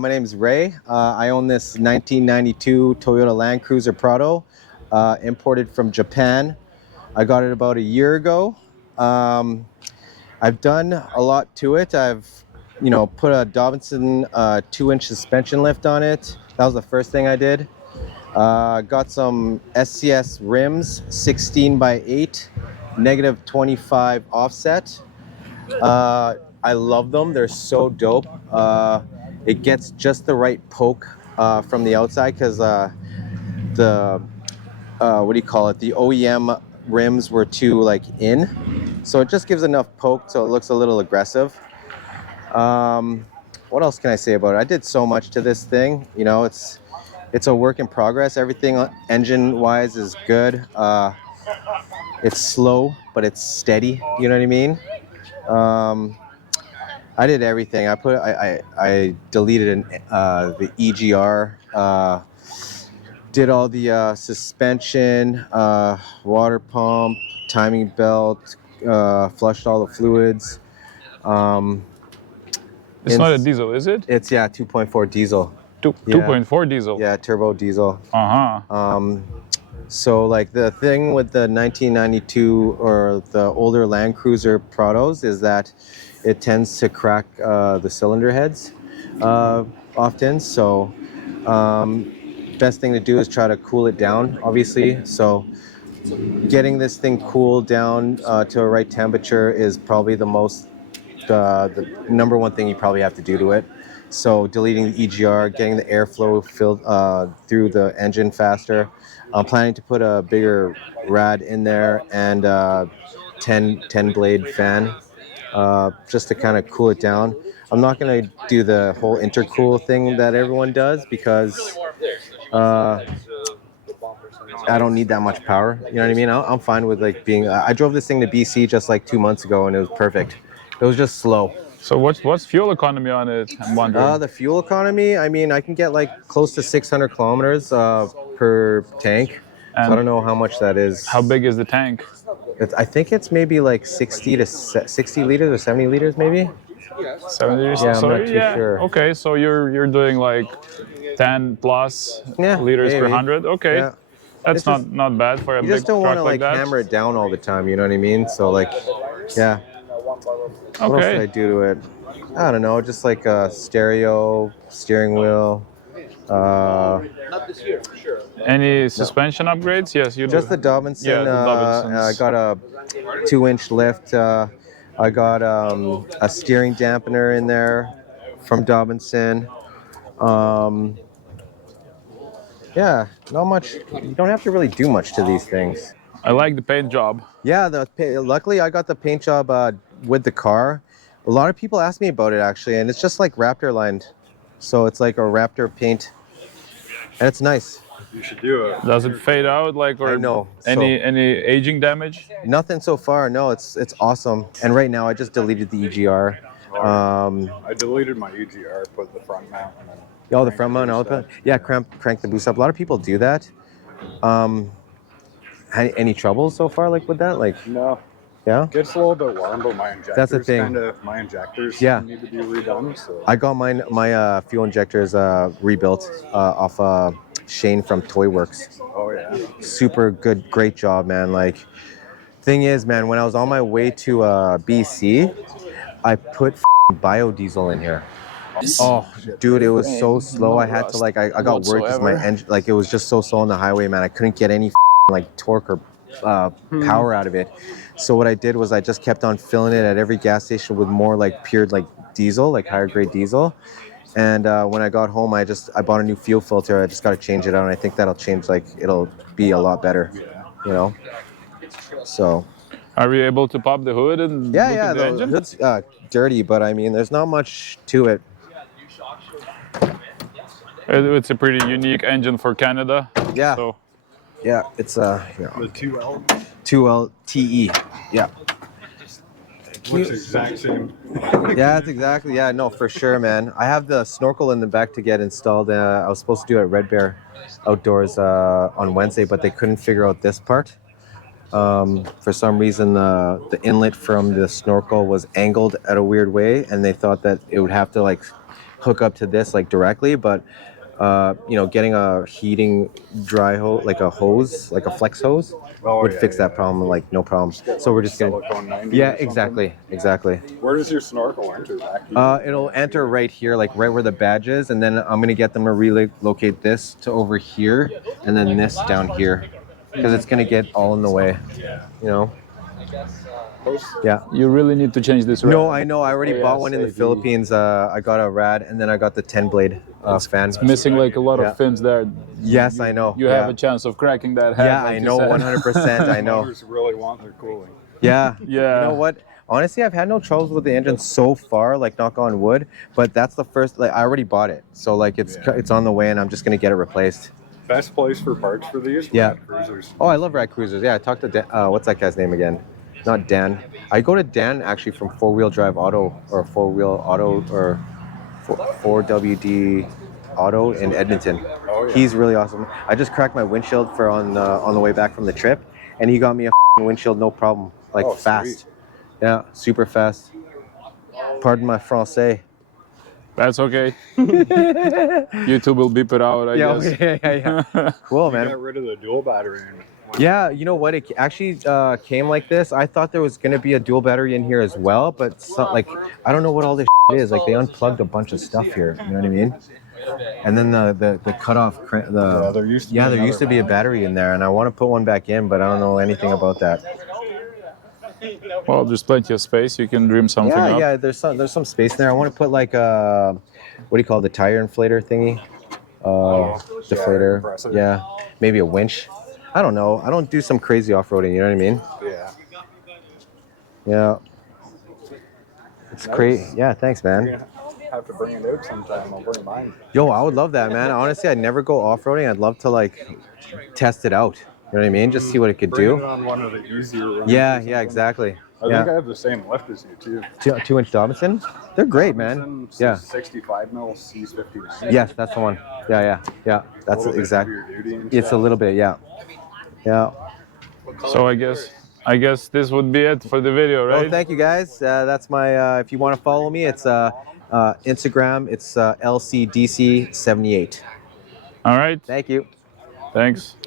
My name is Ray. I own this 1992 Toyota Land Cruiser Prado, imported from Japan. I got it about a year ago. I've done a lot to it. I've, put a Dobinson 2-inch suspension lift on it. That was the first thing I did. Got some SCS rims, 16 by 8, negative 25 offset. I love them. They're so dope. It gets just the right poke from the outside because the what do you call it? The OEM rims were too in, so it just gives enough poke so it looks a little aggressive. What else can I say about it? I did so much to this thing. It's a work in progress. Everything engine-wise is good. It's slow, but it's steady. You know what I mean? I did everything. I deleted the EGR, did all the suspension, water pump, timing belt, flushed all the fluids. It's not a diesel, is it? It's 2.4 diesel. 2.4 diesel. Yeah, turbo diesel. Uh-huh. So the thing with the 1992 or the older Land Cruiser Prados is that it tends to crack the cylinder heads often. So best thing to do is try to cool it down, obviously. So getting this thing cooled down to a right temperature is probably the number one thing you probably have to do to it. So deleting the EGR, getting the airflow filled through the engine faster. I'm planning to put a bigger rad in there and 10 blade fan just to kind of cool it down. I'm not going to do the whole intercool thing that everyone does because I don't need that much power. You know what I mean? I'm fine with I drove this thing to BC just 2 months ago and it was perfect. It was just slow. So what's fuel economy on it? I'm wondering. The fuel economy, I mean, I can get close to 600 kilometers per tank. And so I don't know how much that is. How big is the tank? I think it's maybe 60 liters or 70 liters maybe. 70 liters? Yeah, I'm not too sure. Okay, so you're doing 10 plus liters per 100. Okay. Yeah. That's not bad for a big truck like that. You just don't want to hammer it down all the time, you know what I mean? So yeah. What else did I do to it? I don't know, just a stereo, steering wheel. Any suspension upgrades? Yes, you do. Just the Dobinson. Yeah, the Dobinsons. I got a 2-inch lift. I got a steering dampener in there from Dobinson. Yeah, not much. You don't have to really do much to these things. I like the paint job. Yeah, luckily I got the paint job with the car. A lot of people ask me about it actually, and it's just Raptor lined. So it's a Raptor paint, and it's nice. You should do it. Does it fade out or no? Any aging damage? Nothing so far. No, it's awesome. And right now I just deleted the EGR. I deleted my EGR, put the front mount. The front mount. Yeah, crank the boost up. A lot of people do that. Any trouble so far with that? No. Yeah? It gets a little bit warm, but my injectors That's the thing. My injectors need to be redone. So. I got my fuel injectors rebuilt off Shane from Toy Works. Oh yeah. Super good, great job, man. Thing is, man, when I was on my way to BC, I put biodiesel in here. Oh, dude, it was so slow. I had to I got worried because my engine, it was just so slow on the highway, man. I couldn't get any torque or power out of it. So what I did was I just kept on filling it at every gas station with more pure diesel, higher grade diesel. And when I got home, I bought a new fuel filter. I just got to change it out, and I think that'll change. It'll be a lot better. You know. So. Are we able to pop the hood and look at the engine? It's dirty, but I mean, there's not much to it. It's a pretty unique engine for Canada. Yeah. So. Yeah, it's the 2L. 2L-TE. Yeah. Looks exact same. Yeah, it's exactly. Yeah, no, for sure, man. I have the snorkel in the back to get installed. I was supposed to do it at Red Bear Outdoors on Wednesday, but they couldn't figure out this part. For some reason, the inlet from the snorkel was angled at a weird way, and they thought that it would have to hook up to this like directly, but you know, getting a heating dry hose, like a hose, like a flex hose, would fix that problem, like no problem. So we're just gonna, yeah, exactly. Where does your snorkel enter? It'll enter right here, like right where the badge is, and then I'm gonna get them to relocate this to over here, and then this down here, because it's gonna get all in the way, you know. Yeah. You really need to change this rad. No, I know. I already bought one in the Philippines. I got a rad, and then I got the 10-blade fan. It's missing like a lot of fins there. Yes, I know. You have a chance of cracking that head. Yeah, like I know, 100%. I know. Motors really want their cooling. Yeah. Yeah. You know what? Honestly, I've had no troubles with the engine so far, like knock on wood. But that's the first. Like, I already bought it, so like it's on the way, and I'm just gonna get it replaced. Best place for parts for these? Yeah. Land Cruisers. Oh, I love rad cruisers. Yeah, I talked to Dan, what's that guy's name again? Not Dan. I go to Dan actually from 4-Wheel Drive Auto or 4-Wheel Auto or 4WD Auto in Edmonton. Oh, yeah. He's really awesome. I just cracked my windshield for on the way back from the trip, and he got me a windshield no problem, like fast. Sweet. Yeah, super fast. Pardon my français. That's okay. YouTube will beep it out, I guess. Yeah. Cool, man. You got rid of the dual battery. Yeah, you know what? It actually came like this. I thought there was going to be a dual battery in here as well, but like I don't know what all this is. Like they unplugged a bunch of stuff here. You know what I mean? And then the cutoff, there used to be a battery in there, and I want to put one back in, but I don't know anything about that. Well, there's plenty of space. You can dream something up. Yeah. There's some space there. I want to put like a what do you call it, the tire inflator thingy? Deflator. Yeah, maybe a winch. I don't know. I don't do some crazy off-roading, you know what I mean? Yeah. Yeah. It's crazy. Yeah, thanks, man. You're gonna have to bring it out sometime. I'll bring mine. Yo, I would love that, man. Honestly, I'd never go off-roading. I'd love to like test it out. You know what I mean? Just see what it could Bring do. it on one of the easier runs Yeah, or yeah, something. exactly. I think I have the same lift as you too. 2-inch Dobson? They're great, man. Yeah. 65 mil C59. Yes, that's the one. Yeah. That's exactly. It's a little bit, yeah. So I guess this would be it for the video, right? Well, thank you guys. That's my. If you want to follow me, it's Instagram. It's LCDC78. All right. Thank you. Thanks.